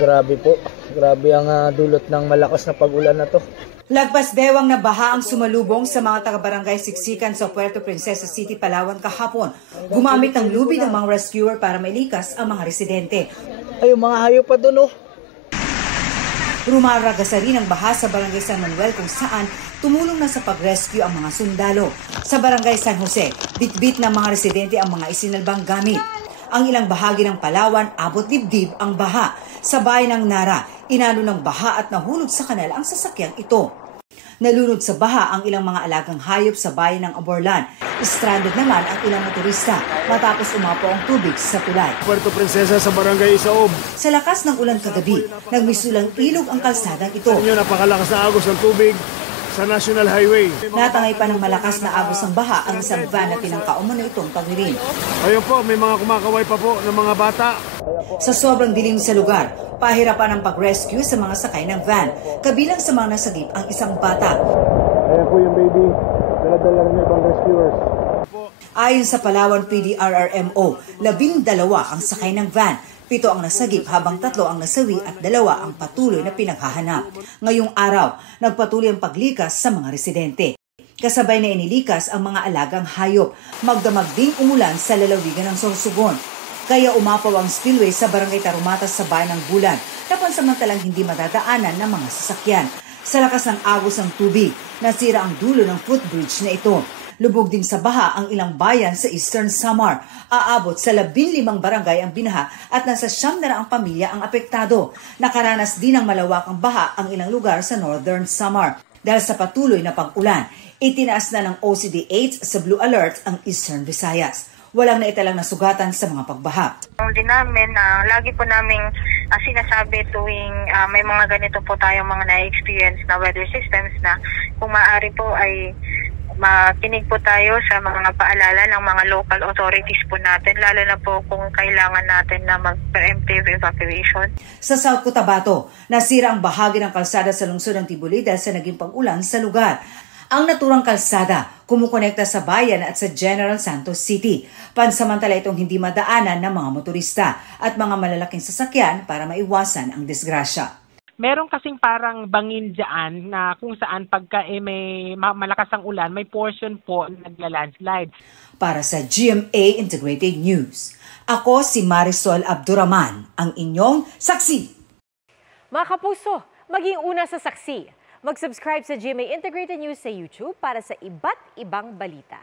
Grabe po. Grabe ang dulot ng malakas na pag-ulan na to. Lagpas bewang na baha ang sumalubong sa mga taga-barangay Siksikan sa Puerto Princesa City, Palawan kahapon. Gumamit ng lubid ng mga rescuer para mailikas ang mga residente. Ay, yung mga hayop pa doon, oh. Rumaragasa rin ang baha sa Barangay San Manuel kung saan tumulong na sa pag-rescue ang mga sundalo. Sa Barangay San Jose, bitbit ng mga residente ang mga isinalbang gamit. Ang ilang bahagi ng Palawan, abot dibdib ang baha. Sa bayan ng Nara, inano ng baha at nahulog sa kanal ang sasakyang ito. Nalunod sa baha ang ilang mga alagang hayop sa bayan ng Aborlan. Stranded naman ang ilang motorista matapos umapo ang tubig sa tulay. Puerto Princesa sa Barangay Isaob. Sa lakas ng ulan kagabi, nagmisulang ilog ang kalsadang ito. Napakalakas na agos ng tubig sa National Highway. Natangay pa ng malakas na agos ng baha ang isang van na tinangkaumon na itong pagwirin. Ayun po, may mga kumakaway pa po ng mga bata. Sa sobrang dilim sa lugar, pahirapan ang pag-rescue sa mga sakay ng van. Kabilang sa mga nasagip ang isang bata. Ayan po yung baby, dala-dala rin ibang rescuers. Ayon sa Palawan PDRRMO, 12 ang sakay ng van. 7 ang nasagip habang 3 ang nasawi at 2 ang patuloy na pinaghahanap. Ngayong araw, nagpatuloy ang paglikas sa mga residente. Kasabay na inilikas ang mga alagang hayop. Magdamag ding umulan sa lalawigan ng Sorsogon. Kaya umapaw ang spillway sa Barangay Tarumatas sa bayan ng Bulan na pansamantalang hindi madadaanan ng mga sasakyan. Sa lakas ng agos ng tubig, nasira ang dulo ng footbridge na ito. Lubog din sa baha ang ilang bayan sa Eastern Samar. Aabot sa 15 barangay ang binaha at nasa 900 pamilya ang apektado. Nakaranas din ng malawakang baha ang ilang lugar sa Northern Samar. Dahil sa patuloy na pag-ulan, itinaas na ng OCD8 sa Blue Alert ang Eastern Visayas. Walang naitalang nasugatan sa mga pagbaha. Din namin, lagi po naming sinasabi tuwing may mga ganito po tayong mga na-experience na weather systems na kung maaari po ay makinig po tayo sa mga paalala ng mga local authorities po natin, lalo na po kung kailangan natin na mag-preemptive evacuation. Sa South Cotabato, nasira ang bahagi ng kalsada sa lungsod ng Tibuli dahil sa naging pag-ulan sa lugar. Ang naturang kalsada kumukonekta sa bayan at sa General Santos City. Pansamantala itong hindi madaanan ng mga motorista at mga malalaking sasakyan para maiwasan ang disgrasya. Meron kasing parang bangin dyan na kung saan pagka may malakas ang ulan, may portion po nagla-landslide. Para sa GMA Integrated News, ako si Marisol Abduraman, ang inyong saksi. Mga kapuso, maging una sa saksi. Mag-subscribe sa GMA Integrated News sa YouTube para sa iba't ibang balita.